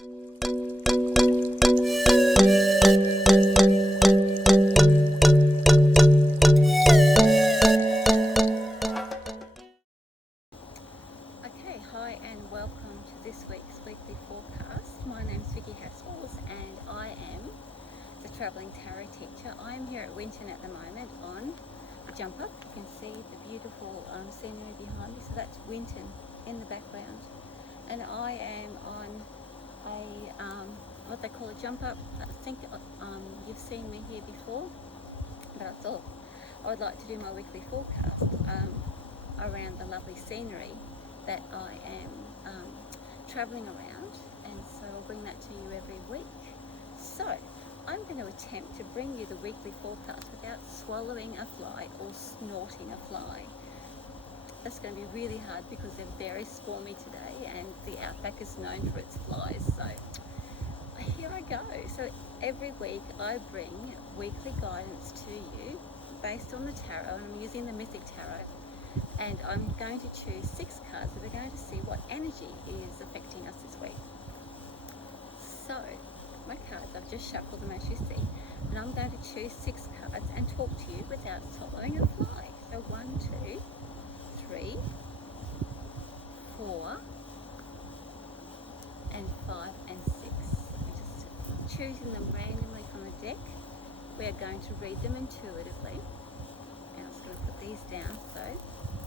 Okay, hi and welcome to this week's weekly forecast. My name's Vicki and I am the travelling tarot teacher. I am here at Winton at the moment on a jump up. You can see the beautiful scenery behind me, so that's Winton in the background. And I am on a what they call a jump up. I think you've seen me here before, but I thought I would like to do my weekly forecast around the lovely scenery that I am travelling around, and so I'll bring that to you every week. So I'm going to attempt to bring you the weekly forecast without swallowing a fly or snorting a fly. That's going to be really hard because they're very swarmy today and the outback is known for its flies. So here I go. So every week I bring weekly guidance to you based on the tarot, and I'm using the Mythic Tarot. And I'm going to choose 6 cards that are going to see what energy is affecting us this week. So, my cards, I've just shuffled them as you see, and I'm going to choose 6 cards and talk to you without swallowing a fly. So 1, 2, 3, 4, and 5, and 6. I'm just choosing them randomly from the deck. We are going to read them intuitively. And I'm just going to put these down so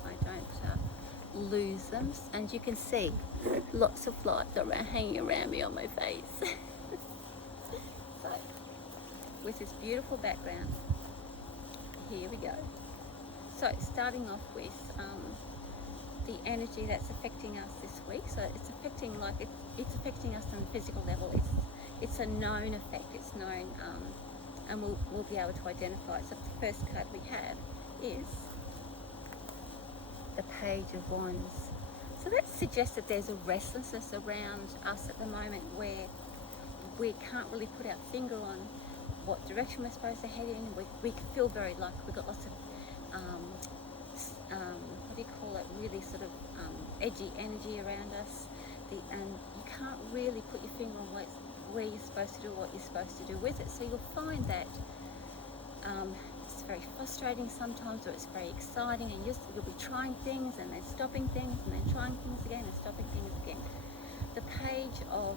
I don't lose them, and you can see lots of flies hanging around me on my face. So with this beautiful background, here we go. So starting off with the energy that's affecting us this week. So it's affecting it's affecting us on a physical level. It's a known effect. It's known, and we'll be able to identify it. So the first card we have is the Page of Wands. So that suggests that there's a restlessness around us at the moment where we can't really put our finger on what direction we're supposed to head in. We feel very like we've got lots of what do you call it, really sort of edgy energy around us, and you can't really put your finger on where you're supposed to do what you're supposed to do with it. So you'll find that it's very frustrating sometimes, or it's very exciting, and you'll be trying things and then stopping things and then trying things again and stopping things again. The Page of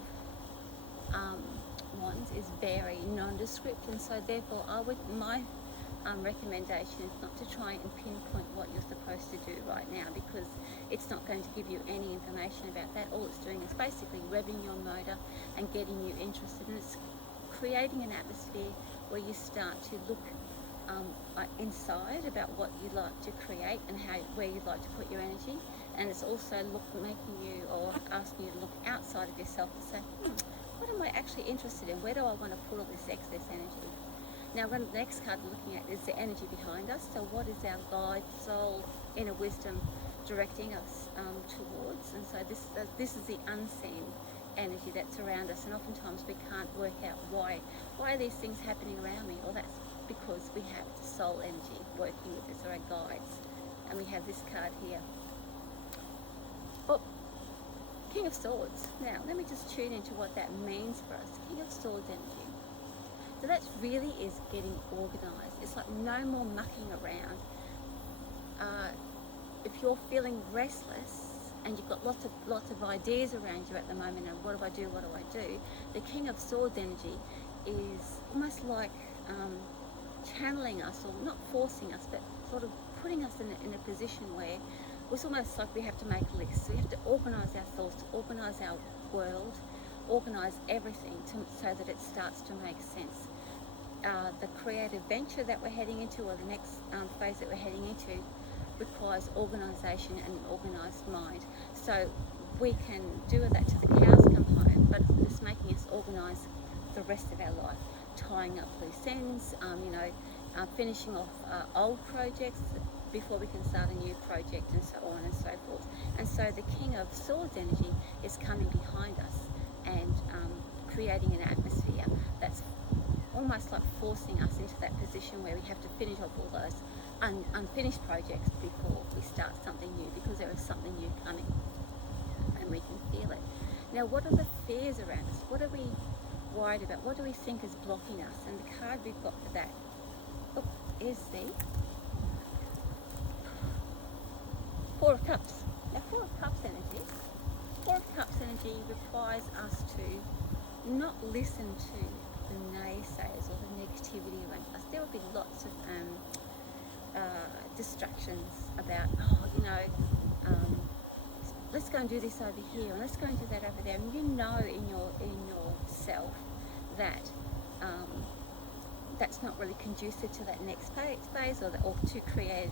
Wands is very nondescript, and so therefore my recommendation is not to try and pinpoint what you're supposed to do right now, because it's not going to give you any information about that. All it's doing is basically revving your motor and getting you interested, and it's creating an atmosphere where you start to look inside about what you'd like to create and where you'd like to put your energy. And it's also making you, or asking you to look outside of yourself to say, what am I actually interested in? Where do I want to put all this excess energy? Now, the next card we're looking at is the energy behind us. So what is our guide, soul, inner wisdom directing us towards? And so this is the unseen energy that's around us, and oftentimes we can't work out why are these things happening around me. Well, that's because we have the soul energy working with us, or our guides. And we have this card here. Oh, King of Swords. Now, let me just tune into what that means for us. King of Swords energy. So that really is getting organised. It's like no more mucking around. If you're feeling restless and you've got lots of ideas around you at the moment, and what do I do? The King of Swords energy is almost like channeling us, or not forcing us, but sort of putting us in a position where it's almost like we have to make lists. We have to organise our thoughts, organise our world, organise everything so that it starts to make sense. The creative venture that we're heading into, or the next phase that we're heading into, requires organisation and an organised mind. So we can do that till the cows come home, but it's making us organise the rest of our life, tying up loose ends, finishing off old projects before we can start a new project, and so on and so forth. And so the King of Swords energy is coming behind us and creating an atmosphere that's almost like forcing us into that position where we have to finish off all those unfinished projects before we start something new, because there is something new coming and we can feel it. Now, what are the fears around us? What are we worried about? What do we think is blocking us? And the card we've got for that is the Four of Cups. Now, Four of Cups energy requires us to not listen to the naysayers or the negativity around us. There will be lots of distractions about, let's go and do this over here, and let's go and do that over there. And you know in yourself that that's not really conducive to that next phase or to create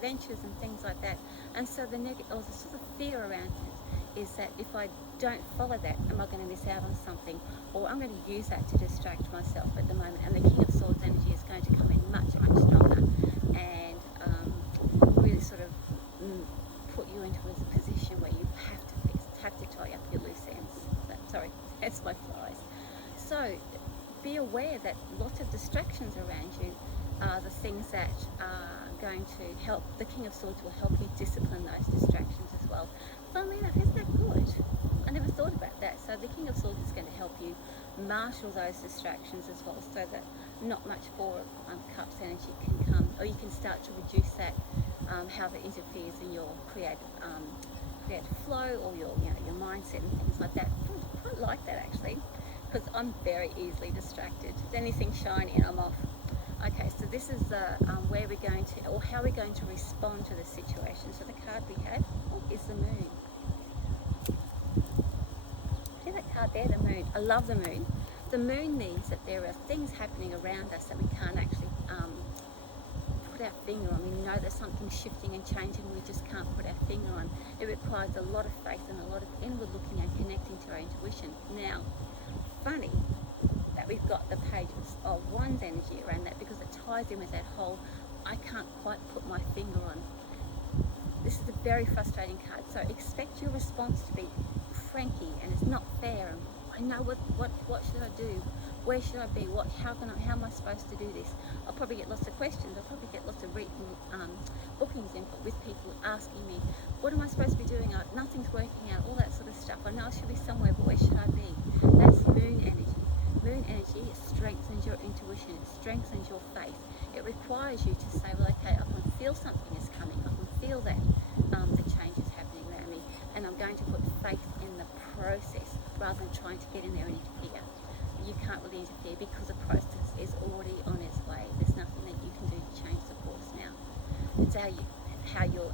ventures and things like that. And so the sort of fear around it is that if I don't follow that, am I going to miss out on something? Or I'm going to use that to distract myself at the moment. And the King of Swords energy is going to come in much, much stronger and really sort of put you into a position where you have to tie up your loose ends. Sorry, that's my flies. So be aware that lots of distractions around you are the things that are going to help. The King of Swords will help you discipline those distractions as well. Funnily enough, isn't that good? I never thought about that. So the King of Swords is going to help you marshal those distractions as well, so that not much Four of Cups energy can come, or you can start to reduce that, how it interferes in your creative flow or your mindset and things like that. I quite like that actually, because I'm very easily distracted. If anything shiny and I'm off. Okay, so this is where we're going to, or how we're going to respond to the situation. So the card we have is the Moon. See that card there, the Moon. I love the Moon. The Moon means that there are things happening around us that we can't actually put our finger on. We know there's something shifting and changing, we just can't put our finger on. It requires a lot of faith and a lot of inward looking and connecting to our intuition. Now, funny that we've got the Page of Wands energy around that, because it ties in with that whole I can't quite put my finger on. This is a very frustrating card, so expect your response to be cranky and it's not fair, and I know what should I do, where should I be, how am I supposed to do this? I'll probably get lots of questions, I'll probably get lots of bookings in with people asking me, what am I supposed to be doing? Nothing's working out, all that sort of stuff. I know I should be somewhere, but where should I be? That's Moon energy. Moon energy strengthens your intuition, it strengthens your faith. It requires you to say, well, okay, I can feel something is coming, I can feel that the change is happening around me, and I'm going to put faith in the process rather than trying to get in there and interfere. You can't really interfere because the process is already on its way. There's nothing that you can do to change the course now. It's how you'll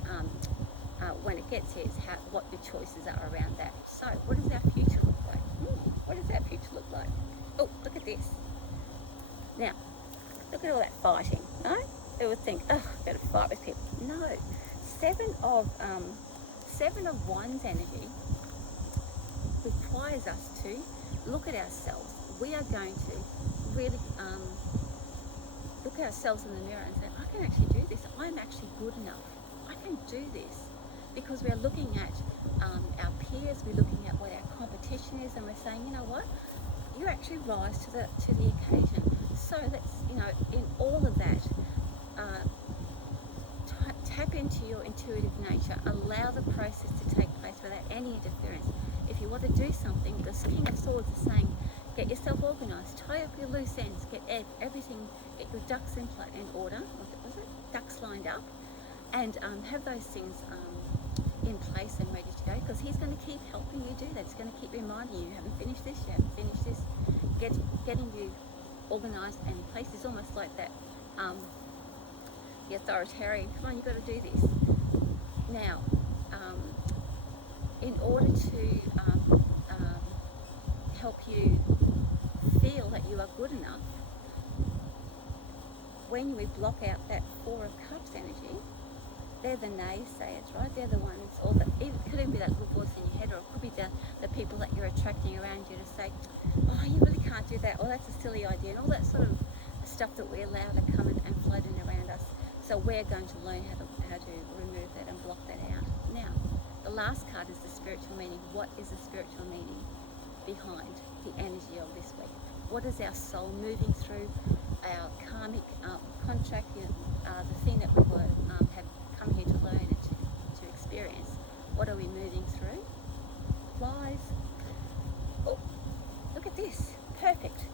when it gets here, it's what your choices are around that. So what does our future look like? What does our future look like? Oh, look at this. Now, look at all that fighting, no? They would think, oh, I've got to fight with people. No. Seven of Wands energy requires us to look at ourselves. We are going to really look at ourselves in the mirror and say, I can actually do this. I'm actually good enough. I can do this. Because we're looking at our peers, we're looking at what our competition is, and we're saying, you know what? You actually rise to the occasion. So let's, in all of that, tap into your intuitive nature. Allow the process to take place without any interference. If you want to do something, the King of Swords is saying, get yourself organised, tie up your loose ends, get everything, get your ducks in order. Was it ducks lined up, and have those things in place and ready to go. Because he's going to keep helping you do that. He's going to keep reminding you, you haven't finished this, you haven't finished this. Getting you organised and in place is almost like that. The authoritarian, come on, you've got to do this. Now, in order to help you feel that you are good enough, when we block out that Four of Cups energy, they're the naysayers, right? They're the ones, or it could even be that little voice in your head, or it could be the people that you're attracting around you to say, oh, you really can't do that, or that's a silly idea, and all that sort of stuff that we allow to come and float in around us. So we're going to learn how to remove that and block that out. Now, the last card is the spiritual meaning. What is the spiritual meaning behind the energy of this week? What is our soul moving through, our karmic contract, the thing that we have come here to learn and to experience? What are we moving through? Flies. perfect.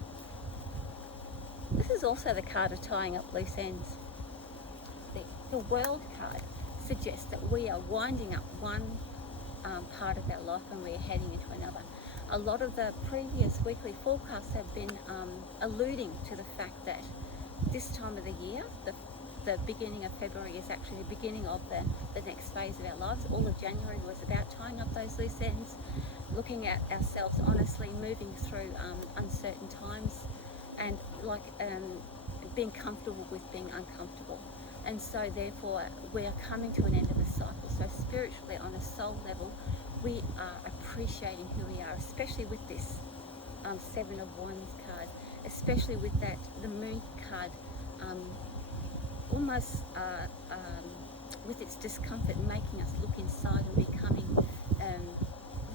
This is also the card of tying up loose ends. The World card suggests that we are winding up one part of our life and we're heading into another. A lot of the previous weekly forecasts have been alluding to the fact that this time of the year, the beginning of February, is actually the beginning of the next phase of our lives. All of January was about tying up those loose ends, looking at ourselves honestly, moving through uncertain times, and being comfortable with being uncomfortable. And so therefore we are coming to an end of a cycle. So spiritually, on a soul level, we are appreciating who we are, especially with this Seven of Wands card, especially with the Moon card, almost with its discomfort, making us look inside and becoming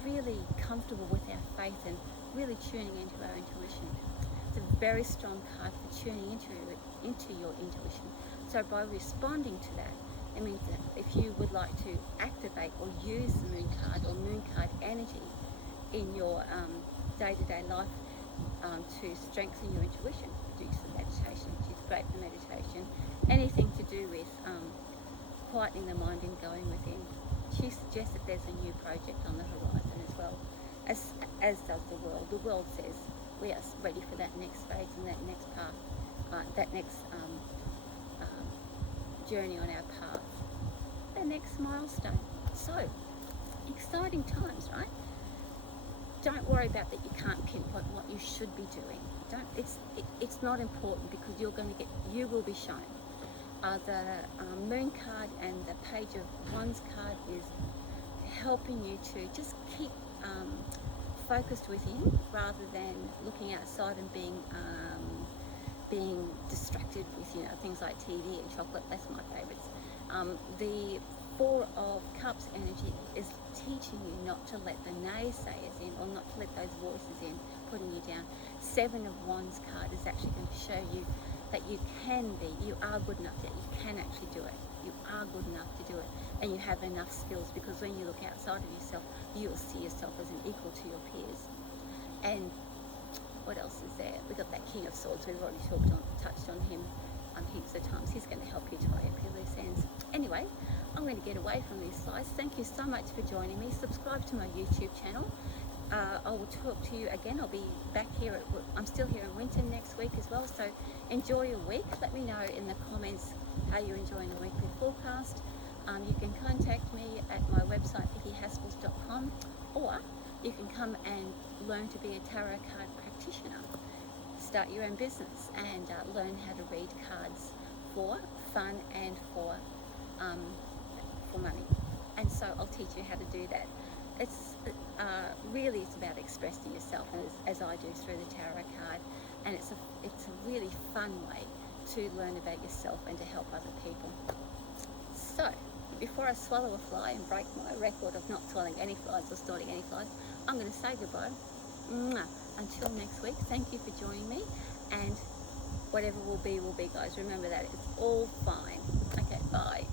really comfortable with our faith and really tuning into our intuition. It's a very strong card for tuning into your intuition. So by responding to that, it means that if you would like to activate or use the Moon card or Moon card energy in your day-to-day life to strengthen your intuition, do some meditation, which is great for meditation. Anything to do with quietening the mind and going within. She suggests that there's a new project on the horizon as well, as does the world. The world says we are ready for that next phase and that next path, that next journey on our path, the next milestone. So, exciting times, right? Don't worry about that you can't pinpoint what you should be doing. It's not important, because you will be shown. The Moon card and the Page of Wands card is helping you to just keep focused within rather than looking outside and being distracted with things like TV and chocolate. That's my favourites. The Four of Cups energy is teaching you not to let the naysayers in, or not to let those voices in, putting you down. Seven of Wands card is actually going to show you that you are good enough, that you can actually do it. You are good enough to do it, and you have enough skills, because when you look outside of yourself, you will see yourself as an equal to your peers. And what else is there? We've got that King of Swords. We've already touched on him heaps of times. He's going to help you tie up your loose ends. Anyway, I'm going to get away from these slides. Thank you so much for joining me. Subscribe to my YouTube channel. I will talk to you again. I'll be back here. I'm still here in Winton next week as well. So enjoy your week. Let me know in the comments how you're enjoying the weekly forecast. You can contact me at my website, vickyhaspels.com, or you can come and learn to be a tarot card practitioner. Start your own business and learn how to read cards for fun and for money. And so I'll teach you how to do that. It's about expressing yourself, as I do through the tarot card, and it's a really fun way to learn about yourself and to help other people. So before I swallow a fly and break my record of not swallowing any flies or snorting any flies, I'm going to say goodbye. Until next week, thank you for joining me, and whatever will be, guys. Remember that it's all fine. Okay, bye.